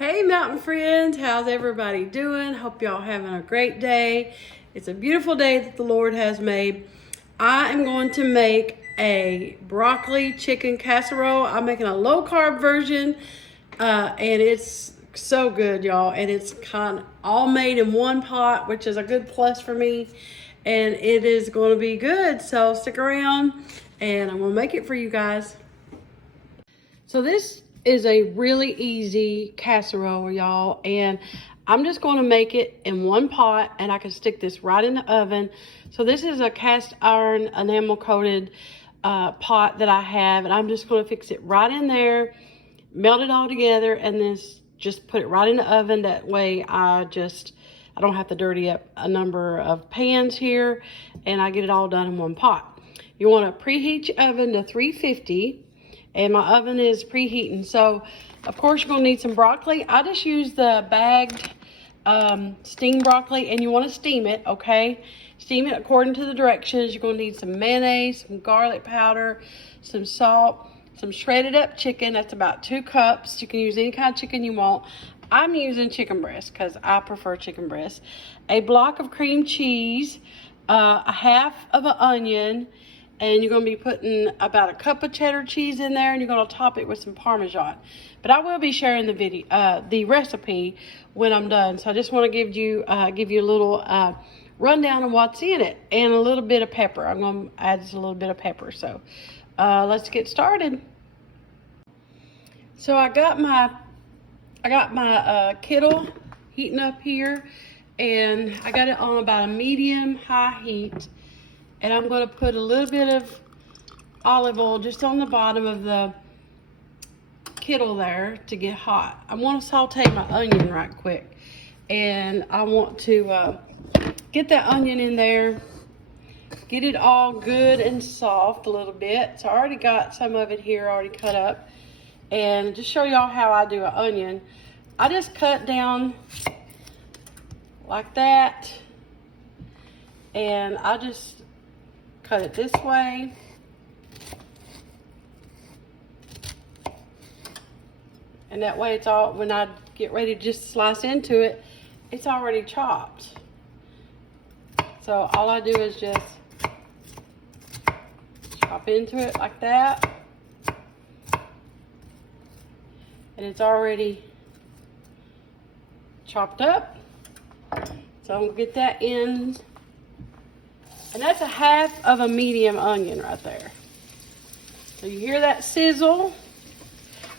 Hey mountain friends, how's everybody doing? Hope y'all having a great day. It's a beautiful day that the Lord has made. I am going to make a broccoli chicken casserole. I'm making a low carb version and it's so good, y'all. And it's kind of all made in one pot, which is a good plus for me. And it is going to be good, so stick around and I'm going to make it for you guys. So this is a really easy casserole, y'all, and I'm just going to make it in one pot, and I can stick this right in the oven. So this is a cast iron enamel coated pot that I have, and I'm just going to fix it right in there, melt it all together, and then just put it right in the oven. That way I don't have to dirty up a number of pans here, and I get it all done in one pot. You want to preheat your oven to 350. And my oven is preheating. So, of course, you're going to need some broccoli. I just use the bagged steamed broccoli, and you want to steam it, okay? Steam it according to the directions. You're going to need some mayonnaise, some garlic powder, some salt, some shredded up chicken. That's about 2 cups. You can use any kind of chicken you want. I'm using chicken breast because I prefer chicken breast. A block of cream cheese, a half of an onion, and you're going to be putting about a cup of cheddar cheese in there, and you're going to top it with some Parmesan. But I will be sharing the recipe when I'm done. So I just want to give you a little rundown of what's in it, and a little bit of pepper. I'm going to add just a little bit of pepper. So let's get started. So I got my kettle heating up here, and I got it on about a medium-high heat. And I'm going to put a little bit of olive oil just on the bottom of the kettle there to get hot. I want to saute my onion right quick. And I want to get that onion in there, get it all good and soft a little bit. So I already got some of it here already cut up. And just show y'all how I do an onion. I just cut down like that. And I just cut it this way. And that way it's all, when I get ready to just slice into it, it's already chopped. So all I do is just chop into it like that. And it's already chopped up. So I'm gonna get that in. And that's a half of a medium onion right there. So you hear that sizzle?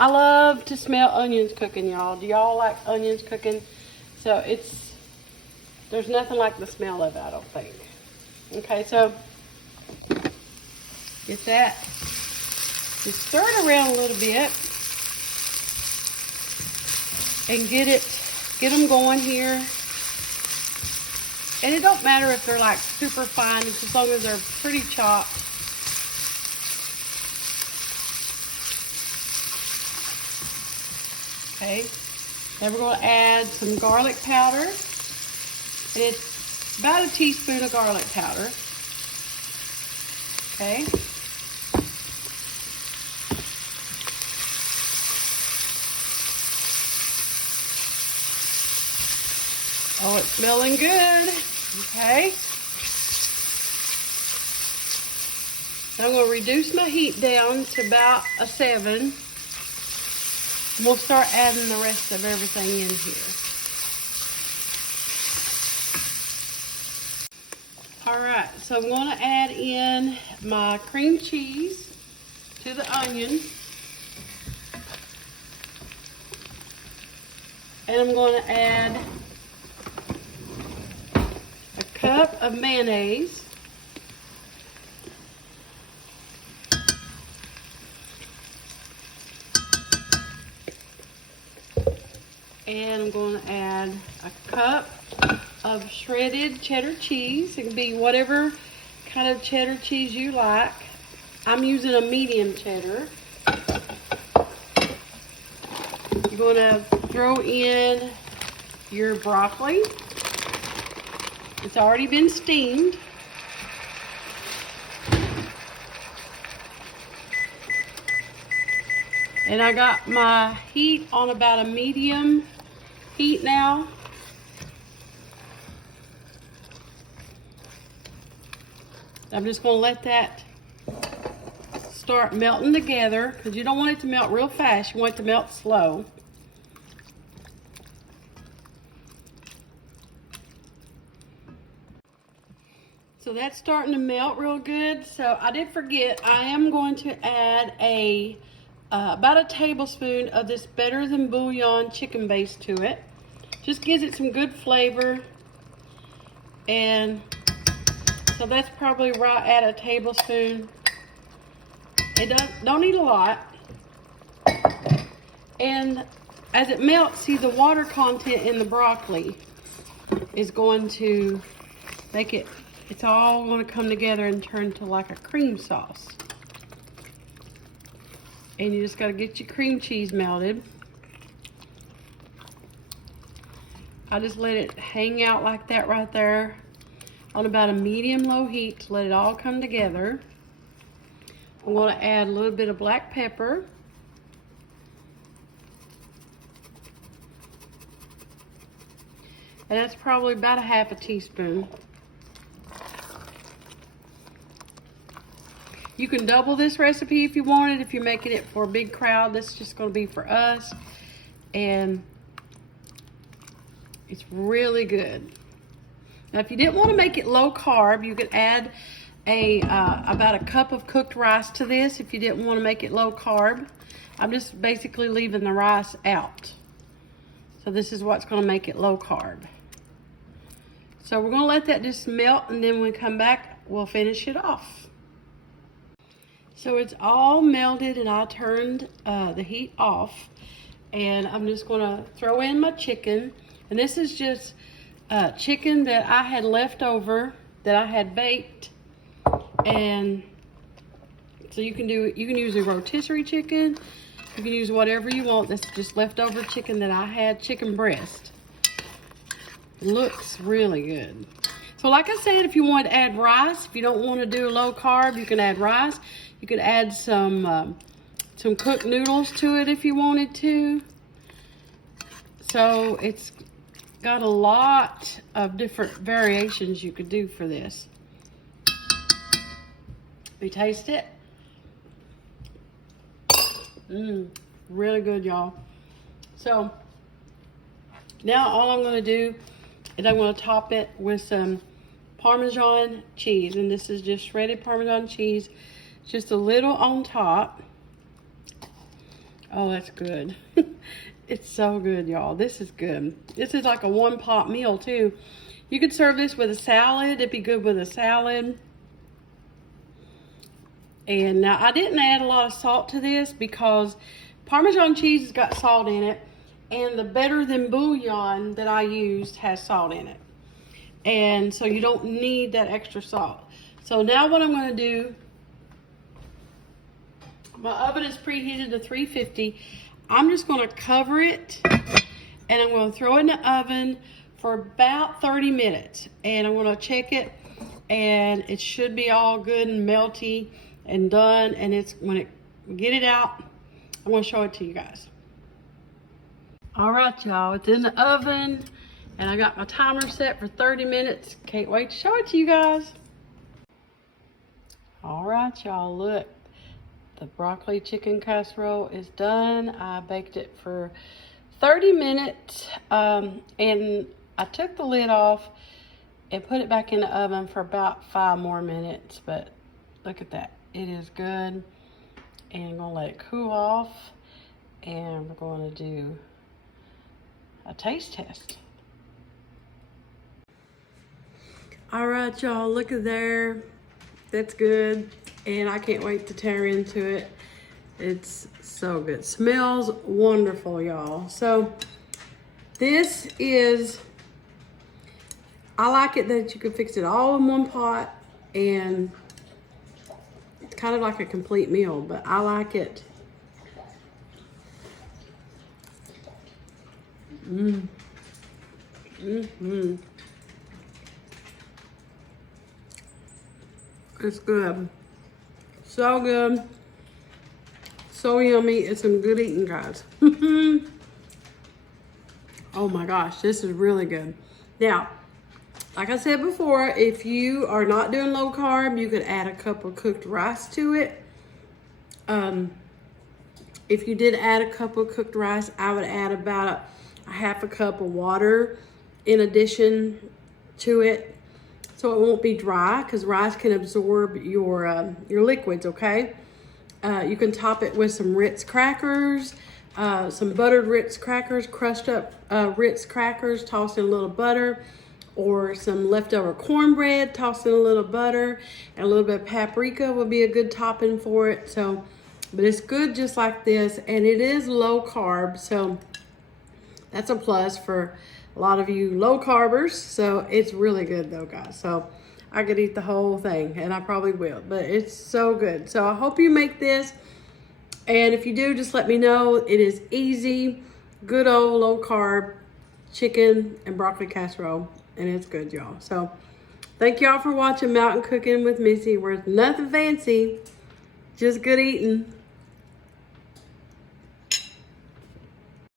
I love to smell onions cooking, y'all. Do y'all like onions cooking? So there's nothing like the smell of it, I don't think. Okay, so get that. Just stir it around a little bit and get them going here. And it don't matter if they're like super fine, just as long as they're pretty chopped. Okay, then we're going to add some garlic powder. And it's about a teaspoon of garlic powder. Okay. Oh, it's smelling good. Okay. I'm going to reduce my heat down to about a 7. We'll start adding the rest of everything in here. Alright, so I'm going to add in my cream cheese to the onion. And I'm going to add a cup of mayonnaise. And I'm going to add a cup of shredded cheddar cheese. It can be whatever kind of cheddar cheese you like. I'm using a medium cheddar. You're going to throw in your broccoli. It's already been steamed. And I got my heat on about a medium heat now. I'm just gonna let that start melting together because you don't want it to melt real fast. You want it to melt slow. So that's starting to melt real good. So I did forget, I am going to add about a tablespoon of this Better Than Bouillon chicken base to it. Just gives it some good flavor. And so that's probably right at a tablespoon. It don't need a lot. And as it melts, see the water content in the broccoli is going to make it, it's all going to come together and turn to like a cream sauce. And you just got to get your cream cheese melted. I just let it hang out like that right there on about a medium-low heat to let it all come together. I'm going to add a little bit of black pepper. And that's probably about a half a teaspoon. You can double this recipe if you wanted, if you're making it for a big crowd. This is just going to be for us. And it's really good. Now, if you didn't want to make it low carb, you could add about a cup of cooked rice to this if you didn't want to make it low carb. I'm just basically leaving the rice out. So this is what's going to make it low carb. So we're going to let that just melt, and then when we come back, we'll finish it off. So it's all melted, and I turned the heat off, and I'm just going to throw in my chicken. And this is just chicken that I had left over that I had baked. And so you can use a rotisserie chicken. You can use whatever you want. That's just leftover chicken that I had, chicken breast. Looks really good. So like I said, if you want to add rice, if you don't want to do low carb, you can add rice. You could add some cooked noodles to it if you wanted to. So it's got a lot of different variations you could do for this. We taste it. Really good, y'all. So now all I'm going to do is I'm going to top it with some Parmesan cheese, and this is just shredded Parmesan cheese, just a little on top. Oh, that's good. It's so good, y'all. This is good. This is like a one-pot meal too. You could serve this with a salad. It'd be good with a salad. And now I didn't add a lot of salt to this because Parmesan cheese has got salt in it, and the Better Than Bouillon that I used has salt in it. And so you don't need that extra salt. So now what I'm going to do, my oven is preheated to 350. I'm just going to cover it, and I'm going to throw it in the oven for about 30 minutes. And I'm going to check it, and it should be all good and melty and done. And it's when it get it out, I'm going to show it to you guys. All right, y'all, it's in the oven, and I got my timer set for 30 minutes. Can't wait to show it to you guys. All right, y'all, look. The broccoli chicken casserole is done. I baked it for 30 minutes, and I took the lid off and put it back in the oven for about 5 more minutes. But look at that. It is good. And I'm going to let it cool off, and we're going to do a taste test. All right, y'all, look at there. That's good. And I can't wait to tear into it. It's so good. Smells wonderful, y'all. So this is, I like it that you can fix it all in one pot, and it's kind of like a complete meal, but I like it. It's good. So good. So yummy. It's some good eating, guys. Oh my gosh, this is really good. Now, like I said before, if you are not doing low carb, you could add a cup of cooked rice to it. If you did add a cup of cooked rice, I would add about a half a cup of water in addition to it, so it won't be dry, because rice can absorb your liquids, okay? You can top it with some Ritz crackers, some buttered Ritz crackers, crushed up Ritz crackers, tossed in a little butter, or some leftover cornbread, tossed in a little butter, and a little bit of paprika would be a good topping for it. So, but it's good just like this, and it is low carb, so that's a plus for a lot of you low carbers. So it's really good though, guys. So I could eat the whole thing, and I probably will, but it's so good. So I hope you make this, and if you do, just let me know. It is easy, good old low carb chicken and broccoli casserole, and it's good, y'all. So thank y'all for watching Mountain Cooking with Missy, where it's nothing fancy, just good eating.